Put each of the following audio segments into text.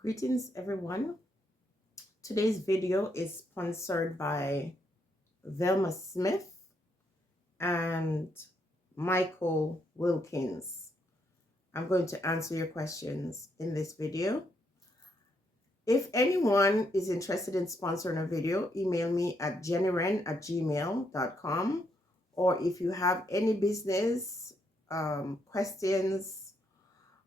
Greetings everyone. Today's video is sponsored by Velma Smith and Michael Wilkins. I'm going to answer your questions in this video. If anyone is interested in sponsoring a video, email me at jennyren@gmail.com, or if you have any business questions,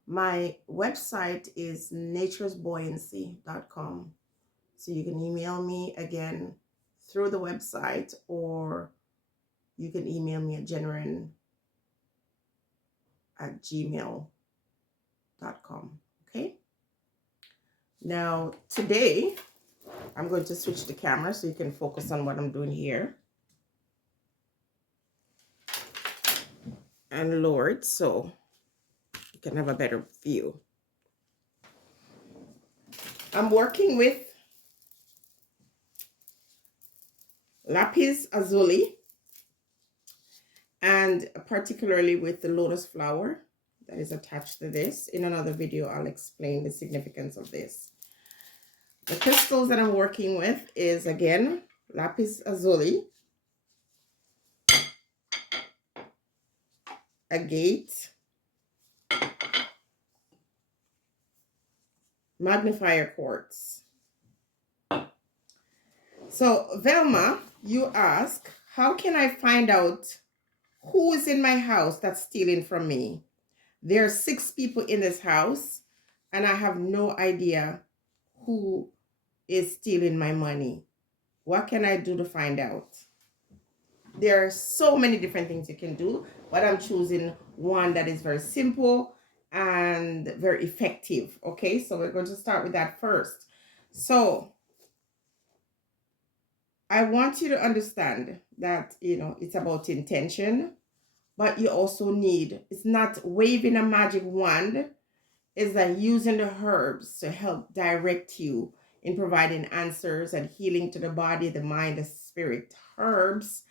my website is naturesbuoyancy.com. So you can email me again through the website, or you can email me at jennyren@gmail.com. Okay. Now, today, I'm going to switch the camera so you can focus on what I'm doing here. And lower it so you can have a better view. I'm working with lapis lazuli, and particularly with the lotus flower that is attached to this. In another video, I'll explain the significance of this. The crystals that I'm working with is, again, lapis lazuli, agate, magnifier quartz. So, Velma, you ask, how can I find out who is in my house that's stealing from me? There are 6 people in this house, and I have no idea who is stealing my money. What can I do to find out? There are so many different things you can do, but I'm choosing one that is very simple and very effective. Okay, so we're going to start with that first. So I want you to understand that, it's about intention, but you also need, it's not waving a magic wand, it's that using the herbs to help direct you in providing answers and healing to the body, the mind, the spirit. Herbs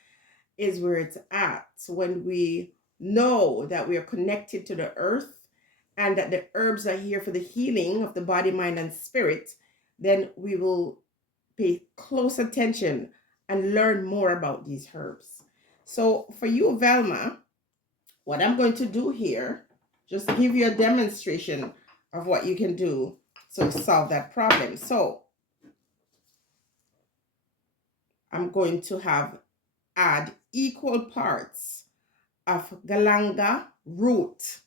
is where it's at. So when we know that we are connected to the earth and that the herbs are here for the healing of the body, mind, and spirit, then we will pay close attention and learn more about these herbs. So for you, Velma, what I'm going to do here, just give you a demonstration of what you can do to solve that problem. So I'm going to add equal parts of galanga root.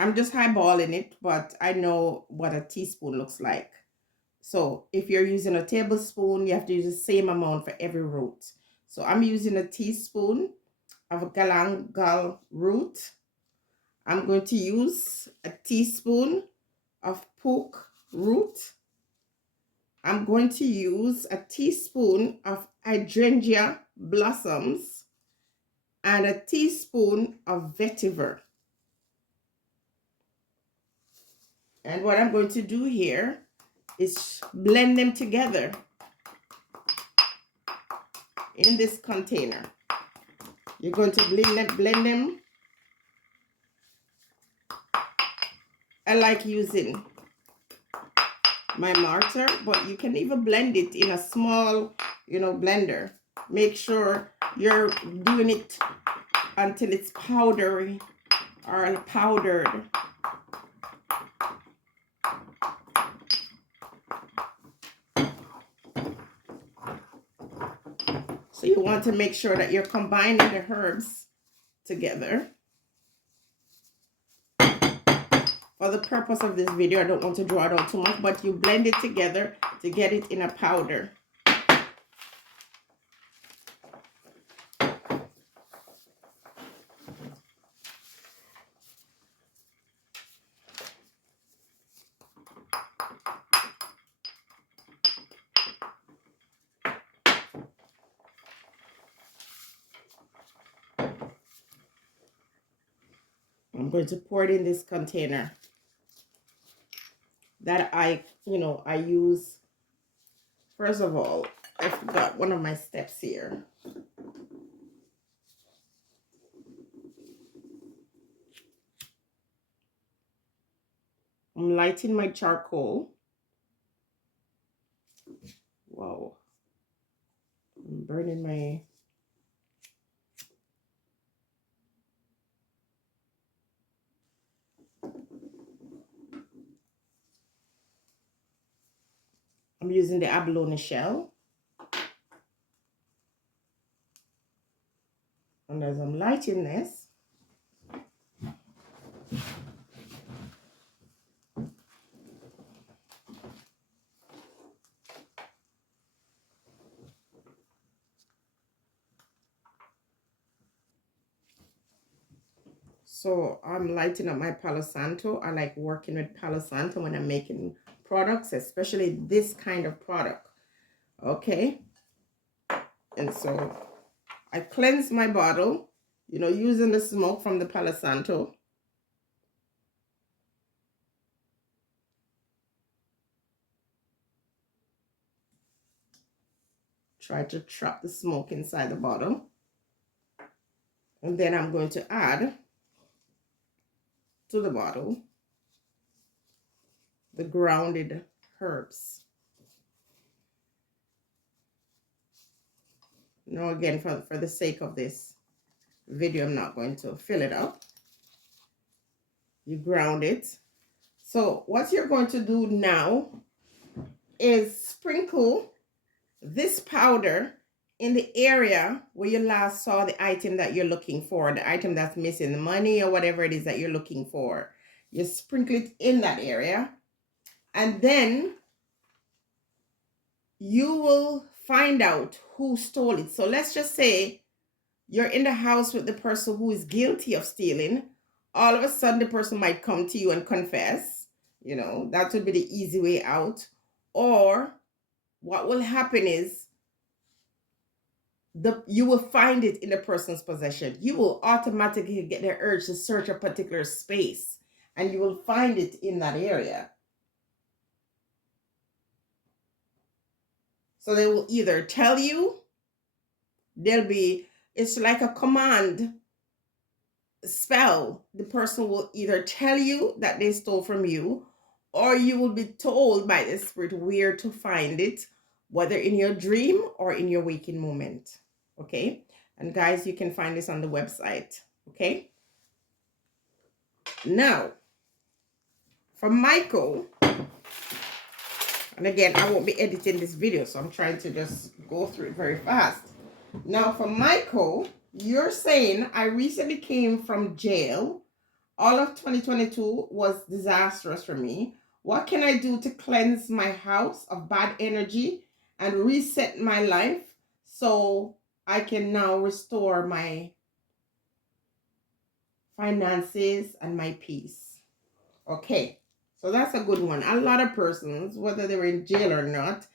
I'm just eyeballing it, but I know what a teaspoon looks like. So if you're using a tablespoon, you have to use the same amount for every root. So I'm using a teaspoon of galangal root. I'm going to use a teaspoon of poke root. I'm going to use a teaspoon of hydrangea blossoms and a teaspoon of vetiver. And what I'm going to do here is blend them together in this container. You're going to blend them. I like using my mortar, but you can even blend it in a small, blender. Make sure you're doing it until it's powdery or powdered. So you want to make sure that you're combining the herbs together. For the purpose of this video, I don't want to draw it out too much, but you blend it together to get it in a powder. I'm going to pour it in this container that I use. First of all, I forgot one of my steps here. I'm lighting my charcoal. Wow. I'm burning my... I'm using the abalone shell. And as I'm lighting this, so I'm lighting up my Palo Santo. I like working with Palo Santo when I'm making products, especially this kind of product. Okay. And so I cleanse my bottle, you know, using the smoke from the Palo Santo. Try to trap the smoke inside the bottle. And then I'm going to add to the bottle the grounded herbs. Now again, for the sake of this video, I'm not going to fill it up. You ground it. So what you're going to do now is sprinkle this powder in the area where you last saw the item that you're looking for, the item that's missing, the money or whatever it is that you're looking for. You sprinkle it in that area, and then you will find out who stole it. So let's just say you're in the house with the person who is guilty of stealing. All of a sudden, the person might come to you and confess. You know, that would be the easy way out. Or what will happen is you will find it in the person's possession. You will automatically get the urge to search a particular space, and you will find it in that area. So they will either tell you, it's like a command spell. The person will either tell you that they stole from you, or you will be told by the spirit where to find it, whether in your dream or in your waking moment. Okay? And guys, you can find this on the website. Okay? Now, for Michael, and again, I won't be editing this video, so I'm trying to just go through it very fast. Now, for Michael, you're saying, I recently came from jail. All of 2022 was disastrous for me. What can I do to cleanse my house of bad energy and reset my life so I can now restore my finances and my peace? Okay, so that's a good one. A lot of persons, whether they were in jail or not,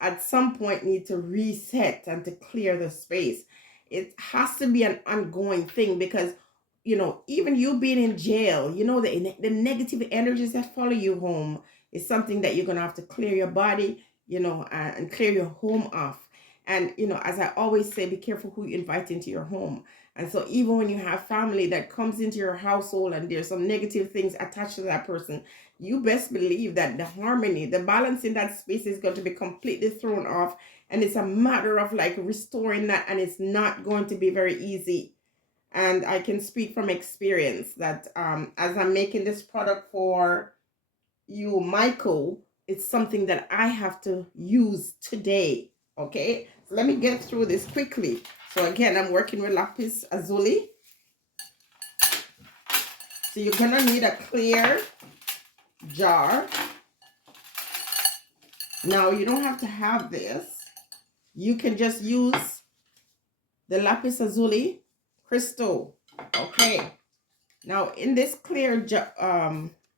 at some point need to reset and to clear the space. It has to be an ongoing thing because, you know, even you being in jail, you know, the negative energies that follow you home is something that you're going to have to clear your body, you know, and clear your home off. And, you know, as I always say, be careful who you invite into your home. And so even when you have family that comes into your household and there's some negative things attached to that person, you best believe that the harmony, the balance in that space is going to be completely thrown off. And it's a matter of like restoring that. And it's not going to be very easy. And I can speak from experience that as I'm making this product for you, Michael, it's something that I have to use today. Okay, so let me get through this quickly. So again, I'm working with lapis lazuli. So you're gonna need a clear jar. Now you don't have to have this. You can just use the lapis lazuli crystal. Okay. Now in this clear jar,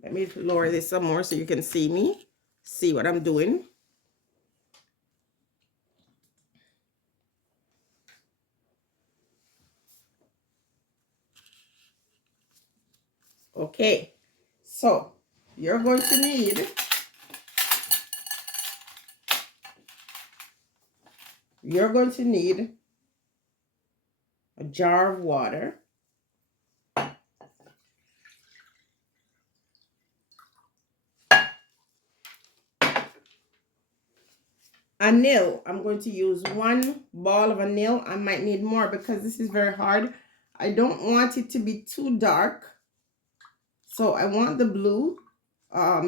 let me lower this some more so you can see me, see what I'm doing. Okay, so you're going to need a jar of water. A nail. I'm going to use one ball of a nail. I might need more because this is very hard. I don't want it to be too dark. So I want the blue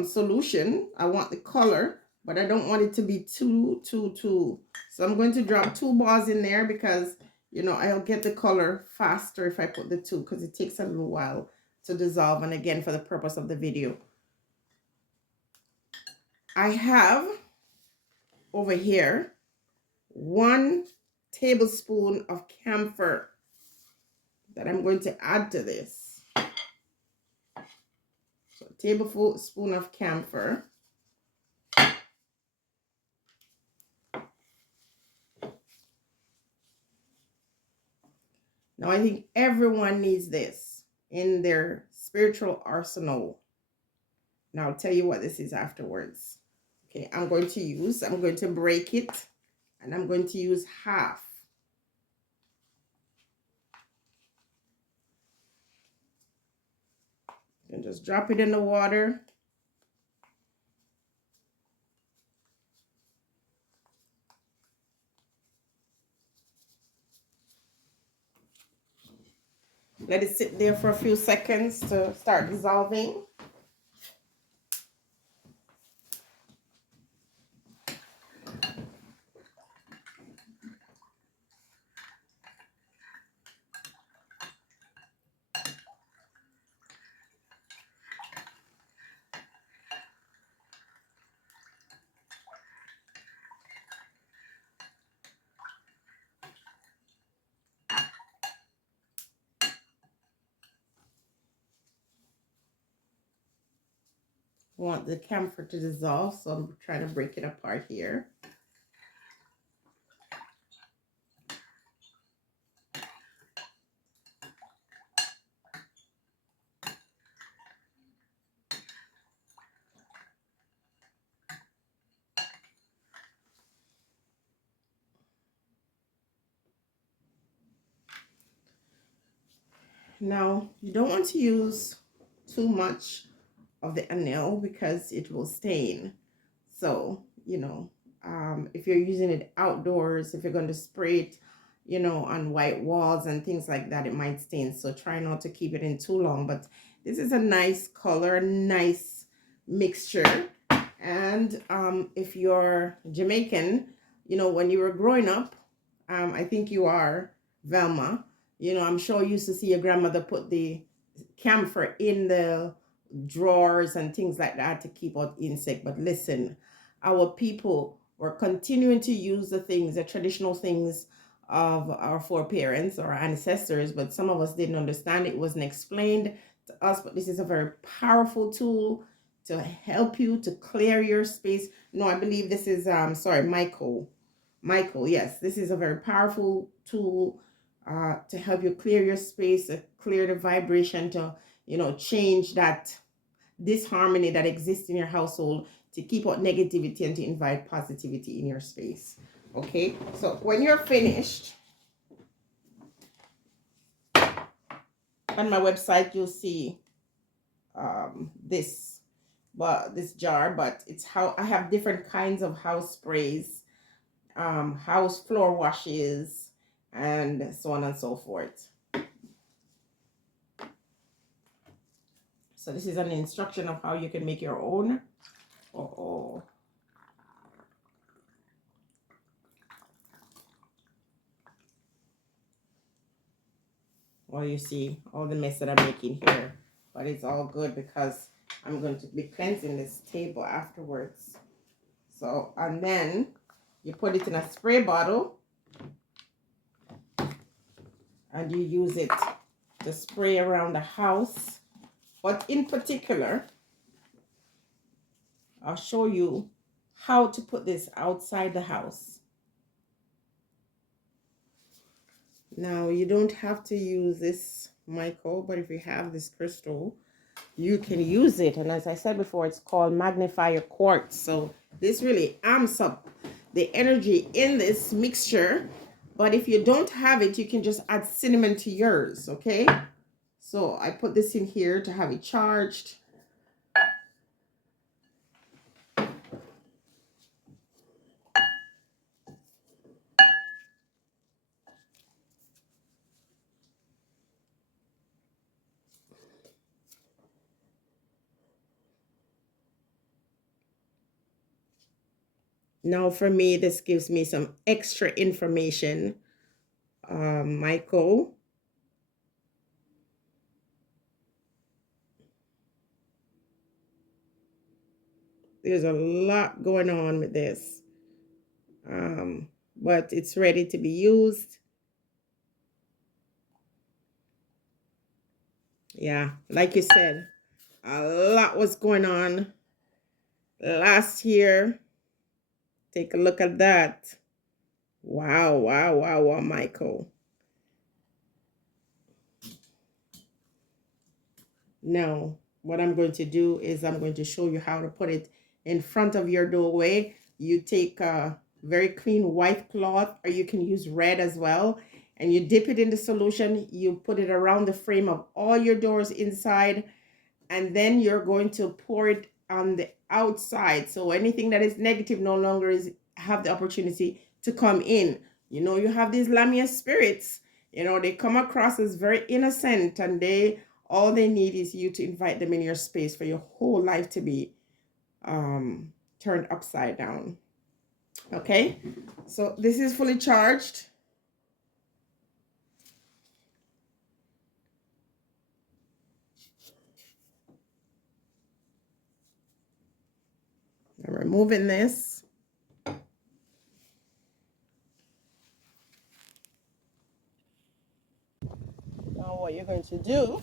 solution. I want the color, but I don't want it to be too. So I'm going to drop 2 balls in there because, you know, I'll get the color faster if I put the 2 because it takes a little while to dissolve. And again, for the purpose of the video, I have over here 1 tablespoon of camphor that I'm going to add to this. So a tablespoon of camphor. Now I think everyone needs this in their spiritual arsenal. Now I'll tell you what this is afterwards. Okay, I'm going to break it, and I'm going to use half. And just drop it in the water. Let it sit there for a few seconds to start dissolving. I want the camphor to dissolve, so I'm trying to break it apart here. Now, you don't want to use too much of the anil because it will stain. So, you know, if you're using it outdoors, if you're going to spray it, you know, on white walls and things like that, it might stain. So try not to keep it in too long. But this is a nice color, nice mixture. And if you're Jamaican, you know, when you were growing up, I think you are, Velma, you know, I'm sure you used to see your grandmother put the camphor in the drawers and things like that to keep out insect. But listen, our people were continuing to use the things, the traditional things of our foreparents or our ancestors, but some of us didn't understand it. It wasn't explained to us. But this is a very powerful tool to help you to clear your space. No, I believe this is Michael, yes, this is a very powerful tool to help you clear your space, clear the vibration, to, you know, change that disharmony that exists in your household, to keep out negativity and to invite positivity in your space. Okay, so when you're finished, on my website you'll see this jar, but it's how I have different kinds of house sprays, house floor washes, and so on and so forth. So this is an instruction of how you can make your own. Oh. Well, you see all the mess that I'm making here, but it's all good because I'm going to be cleansing this table afterwards. So, and then you put it in a spray bottle and you use it to spray around the house. But in particular, I'll show you how to put this outside the house. Now, you don't have to use this, Michael, but if you have this crystal, you can use it. And as I said before, it's called magnifier quartz. So this really amps up the energy in this mixture. But if you don't have it, you can just add cinnamon to yours, okay? So I put this in here to have it charged. Now for me, this gives me some extra information. Michael, there's a lot going on with this, but it's ready to be used. Yeah, like you said, a lot was going on last year. Take a look at that. Wow, wow, wow, wow, Michael. Now, what I'm going to do is I'm going to show you how to put it in front of your doorway. You take a very clean white cloth, or you can use red as well, and you dip it in the solution. You put it around the frame of all your doors inside, and then you're going to pour it on the outside. So anything that is negative no longer is have the opportunity to come in. You know, you have these Lamia spirits, you know, they come across as very innocent, and they all they need is you to invite them in your space for your whole life to be turned upside down. Okay, so this is fully charged. I'm removing this. Now what you're going to do,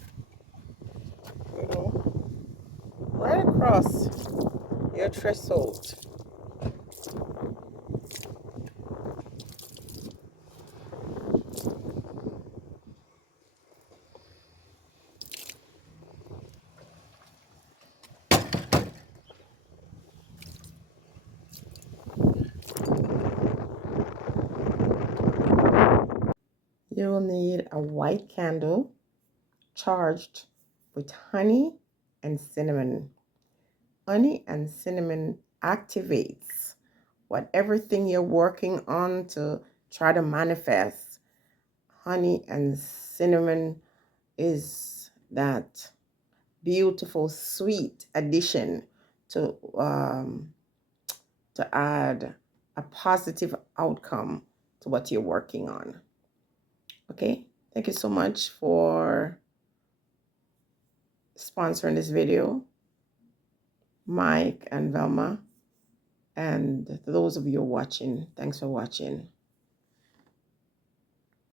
you know, right across your threshold. You will need a white candle charged with honey and cinnamon. Honey and cinnamon activates whatever thing you're working on to try to manifest. Honey and cinnamon is that beautiful, sweet addition to add a positive outcome to what you're working on. Okay, thank you so much for sponsoring this video, Mike and Velma, and those of you watching, thanks for watching.